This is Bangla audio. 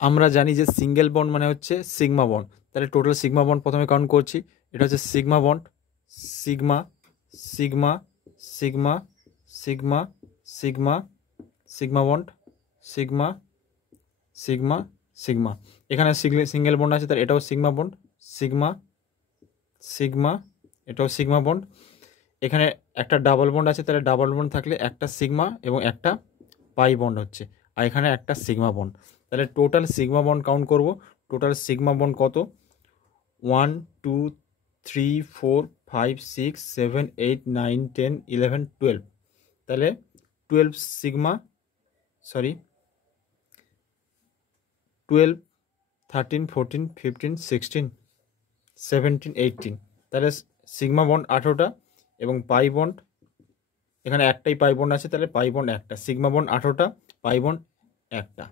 আমরা জানি যে সিঙ্গেল বন্ড মানে হচ্ছে সিগমা বন্ড। তাহলে টোটাল সিগমা বন্ড প্রথমে কাউন্ট করছি। এটা হচ্ছে sigma bond, sigma sigma sigma sigma sigma sigma bond, sigma sigma sigma. এখানে সিঙ্গেল বন্ড আছে, তাহলে এটাও সিগমা বন্ড, সিগমা সিগমা, এটাও সিগমা বন্ড। এখানে একটা ডাবল বন্ড আছে, তাহলে ডাবল বন্ড থাকলে একটা সিগমা এবং একটা পাই বন্ড হচ্ছে, আর এখানে একটা সিগমা বন্ড। তাহলে টোটাল সিগমা বন্ড কাউন্ট করব। টোটাল সিগমা বন্ড কত? 1 2 3 4 5 6 7 8 9 10 11 12। তাহলে 12 সিগমা, সরি 12 13 14 15 16 17 18। তাহলে সিগমা বন্ড 18টা এবং পাই বন্ড, এখানে একটাই পাই বন্ড আছে, তাহলে পাই বন্ড একটা, সিগমা বন্ড 18টা, পাই বন্ড একটা।